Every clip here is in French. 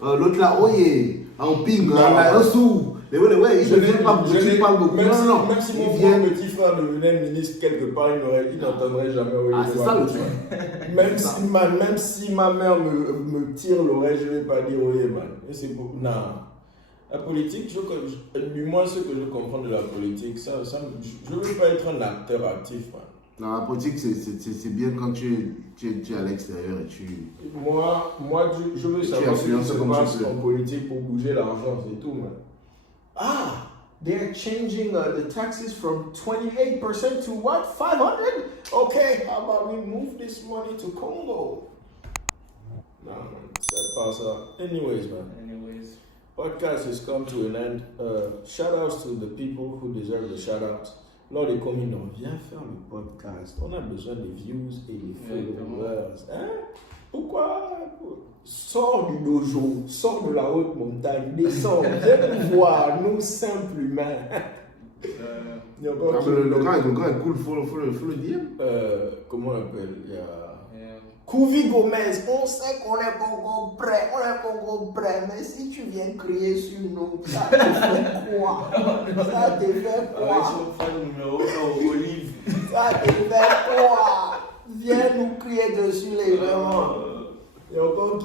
L'autre là, oh yeah, en ping, un sou. Ouais, il ne vient pas beaucoup. Non. Même si mon petit frère devenait ministre quelque part, il n'entendrait jamais. C'est ça le truc. Même si ma mère me tire l'oreille, je ne vais pas dire oui, man. C'est beaucoup. Non. La politique, du moins ce que je comprends de la politique, je ne veux pas être un acteur actif, man. Non, la politique, c'est bien quand tu es à l'extérieur et tu... Moi, je veux savoir ce qui se passe en politique pour bouger l'argent, c'est tout, man. Ah, they're changing the taxes from 28% to what? 500? Okay, how about we move this money to Congo? Nah, man, c'est pas ça. Anyways, podcast has come to an end. Shout outs to the people who deserve the shout outs. Lors des communes, viens faire le podcast. On a besoin des views et des followers. Hein? Pourquoi? Sors du dojo, sors de la haute montagne, descends, viens nous voir, nous simples humains. Le gars est cool, faut le dire. Comment on l'appelle? Kouvi Gomez, on sait qu'on est Congo prêt, mais si tu viens crier sur nous, ça te fait quoi? Ça te fait quoi? Ça te fait quoi? Viens nous crier dessus les gens. Il y a encore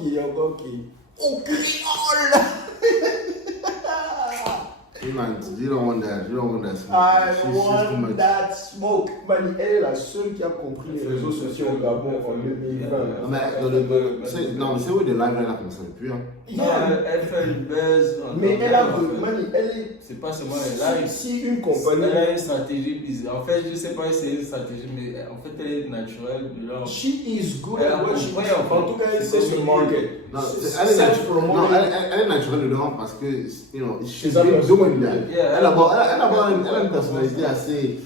qui? Oh, créole! You don't want that smoke. I want that smoke. Mani, elle est la seule qui a compris les réseaux sociaux au Gabon en 2020. Non, mais c'est où des lives là comme ça depuis. Elle fait une buzz. Mais elle est. C'est pas seulement les lives. Si une compagnie. Elle a une stratégie bizarre. En fait, je sais pas si c'est une stratégie, mais en fait, elle est naturelle. She is good at what she does. En tout cas, elle sait se market. Elle est naturelle dedans parce que, she's been doing that. Elle a une personnalité assez.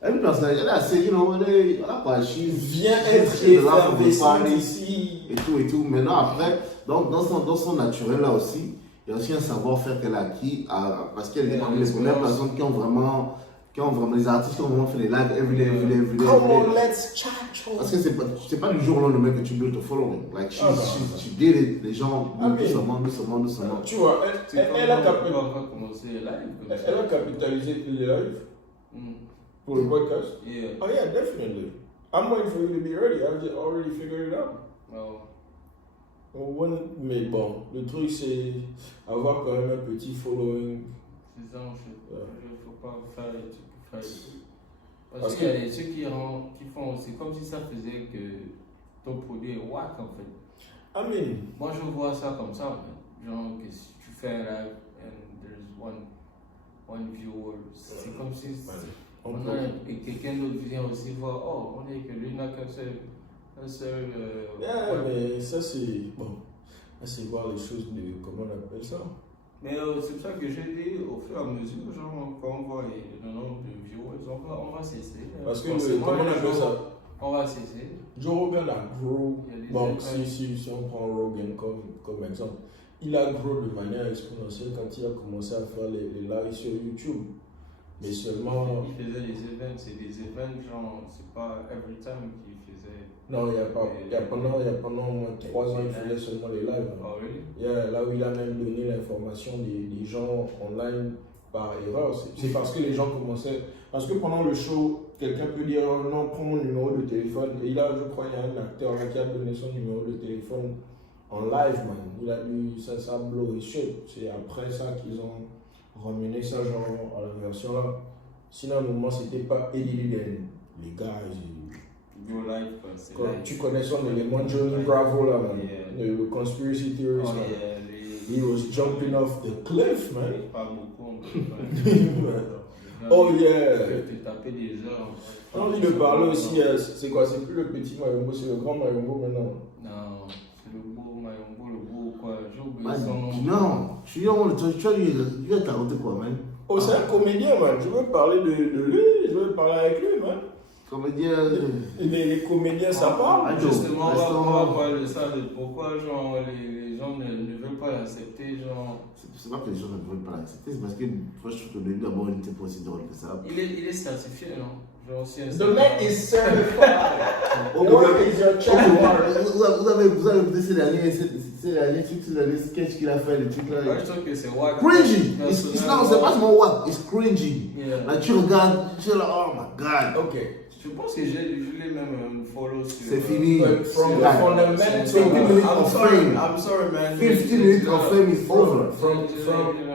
Elle est assez, elle vient être effervescente ici. Et tout. Maintenant, après, dans son naturel là aussi, il y a aussi un savoir-faire qu'elle a acquis parce qu'elle est parmi les premières personnes qui ont vraiment les artistes qui ont vraiment fait des lives every day. Come on, let's chat. Parce que c'est pas du jour au lendemain que tu build a following. Like, she did it. Les gens, doucement. Tu vois, elle a capitalisé les lives pour le podcast. Yeah. Oh yeah, definitely. I'm waiting for you to be ready. I've already figured it out. Mais bon, le truc c'est avoir quand même un petit following. C'est ça, il ne faut pas faire les trucs pour faire. Parce qu'il y a des trucs qui font, c'est comme si ça faisait que ton produit est whack en fait. Moi je vois ça comme ça, genre que si tu fais un live and there's one viewer, c'est comme si et quelqu'un d'autre vient aussi voir, on est que lui n'a qu'un seul. Mais ça c'est bon. C'est voir les choses de comment on appelle ça. Mais c'est pour ça que j'ai dit au fur et à mesure, genre quand on voit le nombre de viewers, on va cesser. Parce que comment on appelle ça? On va cesser. Joe Rogan a grow. Bon, si on prend Rogan comme exemple, il a grow de manière exponentielle quand il a commencé à faire les lives sur YouTube. Mais seulement. Il faisait des events, c'est des events, genre, c'est pas every time qu'il faisait. Non, il y a pendant au moins 3 ans, il faisait seulement les lives. Oh, really? Là où il a même donné l'information des gens online par erreur. C'est parce que les gens commençaient. Parce que pendant le show, quelqu'un peut dire non, prends mon numéro de téléphone. Et là, je crois qu'il y a un acteur qui a donné son numéro de téléphone en live, man. Il a dit ça blow shit. C'est après ça qu'ils ont ramené ça genre à la version là. Sinon, à un moment, c'était pas Eddie Liden. Les gars, tu connais son élément, Johnny Bravo là, man. Le conspiracy theorist. He was jumping off the cliff, man. Pas beaucoup. Oh yeah. Tu tapais des heures. On a envie de parler aussi, c'est quoi? C'est plus le petit Mayombo, c'est le grand Mayombo maintenant. Non, c'est le beau Mayombo, le beau quoi. J'ai oublié Man, son nom. non, tu vas t'arrêter quoi, man? Oh, c'est un comédien, man. Je veux parler de lui, je veux parler avec lui, man. Comédien. Les comédiens, ça parle. Justement, on va parler de ça, de pourquoi genre, les gens ne veulent pas l'accepter. Genre... C'est pas que les gens ne veulent pas l'accepter, c'est parce que moi je trouve que lui d'abord il n'était pas aussi drôle que ça. Il est certifié, non? Genre, si The man is certified. What is your channel? Vous avez écouté ces derniers sais, il y a des trucs, il y a des sketchs qu'il a fait, les trucs là. Moi, je trouve que c'est wack. Cringy! C'est pas seulement wack, it's cringy. Yeah. Là, tu regardes, tu es là, oh my god. Ok. Je pense que je l'ai même follow sur. C'est fini. From the Like, fundamental. 50 minutes I'm of sorry, fame. I'm sorry, man. 50 minutes of fame is over.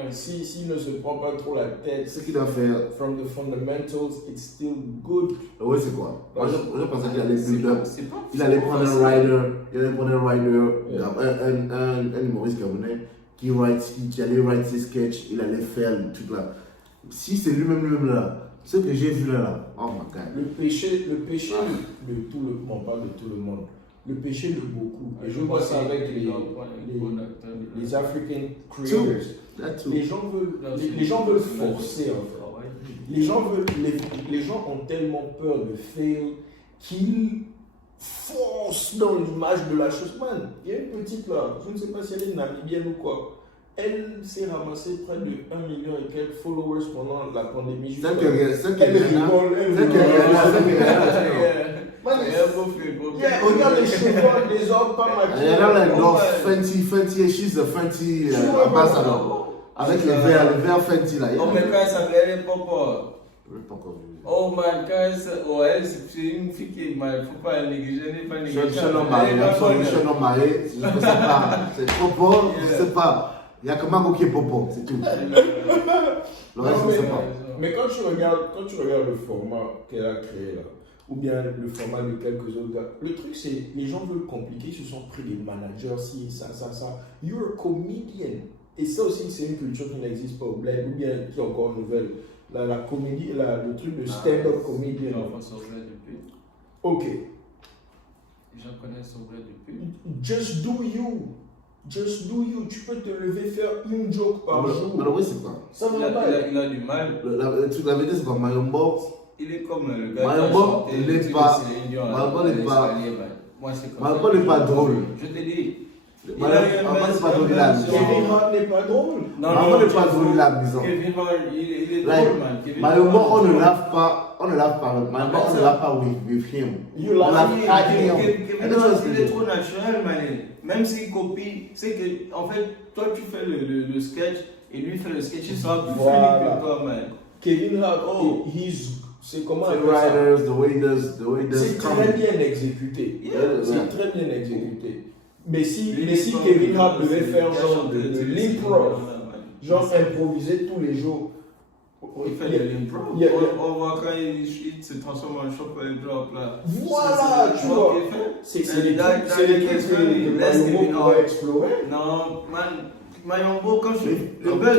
S'il ne se prend pas trop la tête, Ce qu'il doit faire, from the fundamentals, it's still good. ouais, c'est quoi? Moi, je pensais qu'il allait build up. C'est pas. Il allait prendre un rider, un humoriste gabonais qui allait write ses sketchs, il allait faire le truc là. Si c'est lui-même là, ce que j'ai vu là, oh my god. Le péché de tout le monde, on parle de tout le monde. Le péché de beaucoup. Et je vois ça avec les African creators. Les gens veulent forcer en fait. Les gens ont tellement peur de fail qu'ils forcent dans l'image de la chose. Man, il y a une petite là, je ne sais pas si elle est namibienne ou quoi. Elle s'est ramassée près de 1 million et quelques followers pendant la pandémie. Regarde les cheveux des hommes, pas maquillés. Elle a like Fenty, she's a Fenty ambassador. Avec les verres Fenty là. Oh, mais quand elle s'appelle, elle est pas. Oh man, elle, c'est une fille qui est mal, faut pas négliger, n'est pas négliger. Je suis un homme marié, je ne sais pas, c'est popo, je ne sais pas. Il y a que Mago qui est popo, c'est tout. Le reste, je ne sais pas. Mais quand tu regardes le format qu'elle a créé là, ou bien le format de quelques autres gars, le truc c'est, les gens veulent compliquer, ils se sont pris des managers, si, ça. You're a comedian. Et ça aussi, c'est une culture qui n'existe pas au bled, ou bien qui est encore nouvelle. La comédie, le truc de stand-up comédien. Ok. Les gens connaissent son vrai depuis. Just do you. Tu peux te lever, faire une joke par jour. Mais oui, c'est quoi? Ça va pas. Il a du mal. La vérité, c'est quoi? Mayombo. Il est comme le gars. Mayombo, il n'est pas. Mayombo n'est pas drôle. Je te dis. Mayombo n'est pas drôle, il a Kevin Hart n'est pas drôle. Mayombo n'est pas drôle, il a amusant. Kevin Hart, il est drôle, man. Mayombo, on ne lave pas. Mayombo, on ne lave pas with him. You love Kevin Hart, il est trop naturel, man. Même s'il copie, c'est que, en fait, toi tu fais le sketch et lui fait le sketch, il sera plus funny que toi, man. Kevin Hart, c'est comment the way he does c'est très bien exécuté. C'est très bien exécuté. Mais si Kevin Hart devait faire genre de l'improv, genre improviser tous les jours. Il fait de l'improv. On voit quand il se transforme en choc drop là. Voilà, tu vois. C'est les trucs que Mayombo pourrait explorer. Non, man, Mayombo, quand je. Le buzz,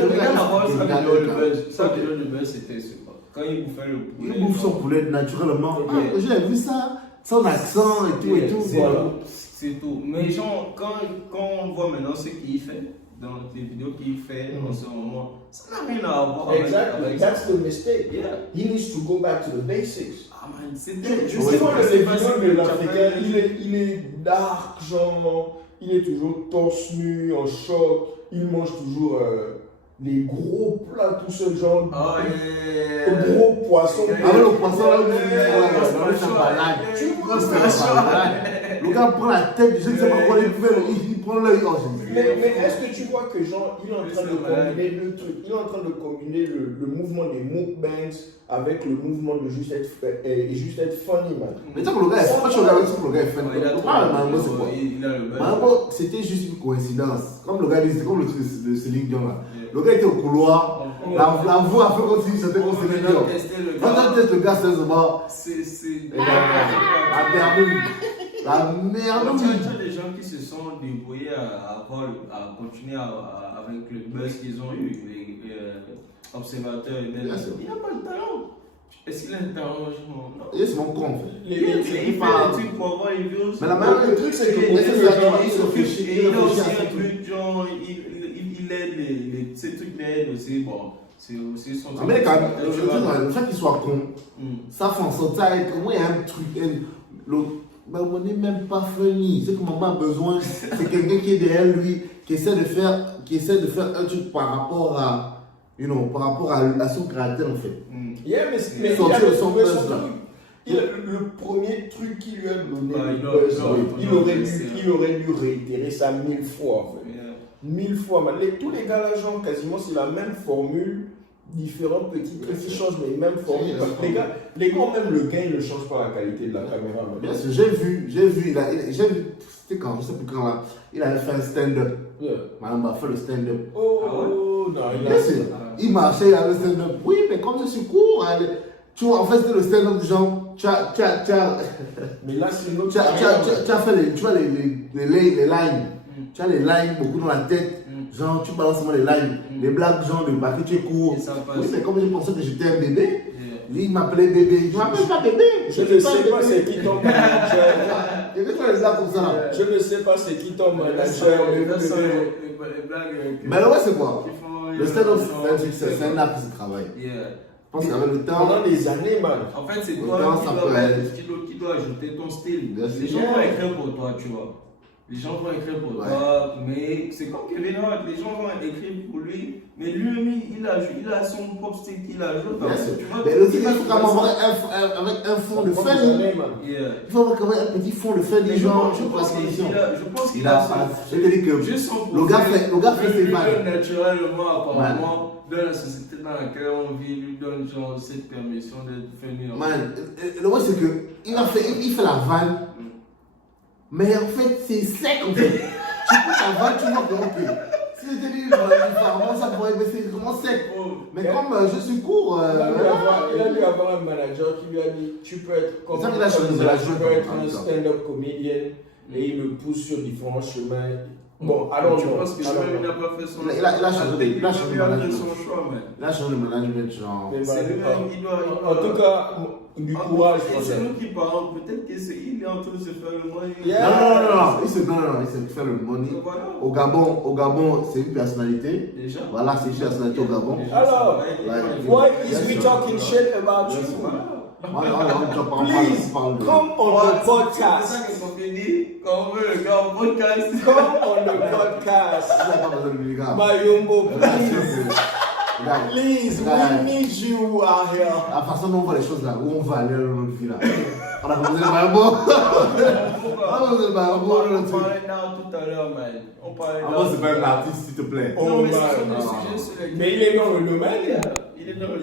ça qui donne le buzz, c'était quoi? Quand il bouffait le poulet. Il bouffe son poulet naturellement. J'ai vu ça, son accent et tout. Voilà. C'est tout. Mais les gens, quand on voit maintenant ce qu'il fait, dans les vidéos qu'il fait en ce moment, ça n'a rien à voir avec ça. That's the mistake. Yeah. He needs to go back to the basics. Ah man, Je sais pas les vidéos de l'Africain, il est dark, genre, il est toujours torse nu, en short, il mange toujours les gros plats tout seul, genre, gros poisson. Ah ouais, le poisson là, c'est malade. Tu vois, c'est malade. Le gars prend la tête, je ne sais pas quoi il prend l'œil. Mais est-ce que tu vois que genre, il est en train de combiner deux trucs. Il est en train de combiner le mouvement des mukbangs avec le mouvement de juste être funny, man. Mais tu sais que le gars, quand tu regardes ce que le gars est funny, Mayombo c'est quoi? Mayombo, c'était juste une coïncidence. Comme le gars dit, c'est comme le truc de Céline Dion là. Le gars était au couloir, la voix a fait comme s'il chantait comme Céline Dion. Quand on teste le gars, sérieusement, la merde. Tu as des gens qui se sont débrouillés à continuer avec le buzz qu'ils ont eu, les observateurs. Il n'a pas de talent. Est-ce qu'il a un talent? Non. C'est mon con. Il fait des trucs pour avoir les views. Mais la meilleure le truc, c'est que il a aussi un truc, genre, il aide ces trucs l'aident aussi. Bon, c'est aussi son truc. Mais quand même, le fait qu'il soit con, ça fait en sorte, moi il y a un truc. On n'est même pas funny. Ce que maman a besoin, c'est quelqu'un qui est derrière lui, qui essaie de faire un truc par rapport à son caractère en fait. Yeah, mais Le premier truc qu'il lui a donné, il aurait dû réitérer ça 1000 fois. En fait. 1000 fois. Mais tous les gars là, genre, quasiment, c'est la même formule, différents petits trucs qui changent, mais même formule. Les gars, même le gain ne change pas la qualité de la caméra. Bien sûr, j'ai vu, c'était quand, je sais plus quand là, il avait fait un stand-up. Madame a fait le stand-up. Oh, non, bien sûr. Il marchait, il avait le stand-up. Oui, mais comme je suis court, tu vois, en fait, c'était le stand-up du genre, mais là, c'est une autre tu as fait les lines. Tu as les lines beaucoup dans la tête. Genre, tu balances seulement les lines. Les blagues, genre, le baquet, tu es court. Oui, mais comme je pensais que j'étais un bébé, lui, il m'appelait bébé. Je ne m'appelle pas bébé. Je ne sais pas c'est qui ton manager. Il y avait des blagues comme ça là. Je ne sais pas c'est qui ton manager. Mais là, ouais, c'est quoi? Le stand-up, c'est un art qui se travaille. Je pense qu'avec le temps. Pendant des années, man. En fait, c'est toi qui dois ajouter ton style. Les gens vont écrire pour toi, tu vois. Les gens vont écrire pour toi, mais c'est comme Kevin Hart, les gens vont écrire pour lui, mais lui-même, il a son propre style qu'il ajoute. Mais le style, il faut quand même avoir avec un fond de fun. Il faut avoir quand même un petit fond de fun des gens. Je pense qu'il a. Je te dis que le gars fait ses vannes. Naturellement, apparemment, dans la société dans laquelle on vit, lui donne genre cette permission de finir. Man, le vrai c'est que il fait la vanne. Mais en fait, c'est sec en fait. Tu peux ta vanne, tu vois que ok. Si j'étais dit, ça pourrait être c'est vraiment sec. Mais comme je suis court. Il a dû avoir un manager qui lui a dit tu peux être comme tu peux être un stand-up comédien et il le pousse sur différents chemins. Bon, alors tu penses que lui-même n'a pas fait son choix. Il a changé de management. Genre. C'est lui-même qui doit. En tout cas, du courage. C'est nous qui parlons. Peut-être qu'il est en train de se faire le money. Non, il se fait le money. Au Gabon, c'est une personnalité. Déjà. Voilà, c'est une personnalité au Gabon. Alors, why is we talking shit about you? Please, come on the podcast. C'est ça qu'on fait dire. Quand on veut le gars au podcast. Come on the podcast. Mayombo, please, we need you out here. La façon dont on voit les choses là, où on va aller dans notre vie là. On a commencé le Mayombo. On parlait tout à l'heure, man. On parlait c'est pas un artiste, s'il te plaît. Non, mais c'est sur le sujet. Mais il est dans le domaine. Il est dans le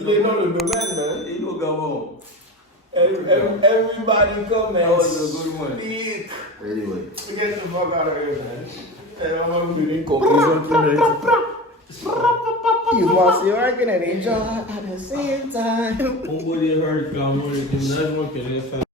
domaine, man. Il est au Gabon. Everybody come and speak. Anyway. Get the fuck out of here, man. And I'm going to be in conclusion You must be working and enjoy at the same time. On voulait hurt, clairement, le gymnase, moi, que j'ai fait.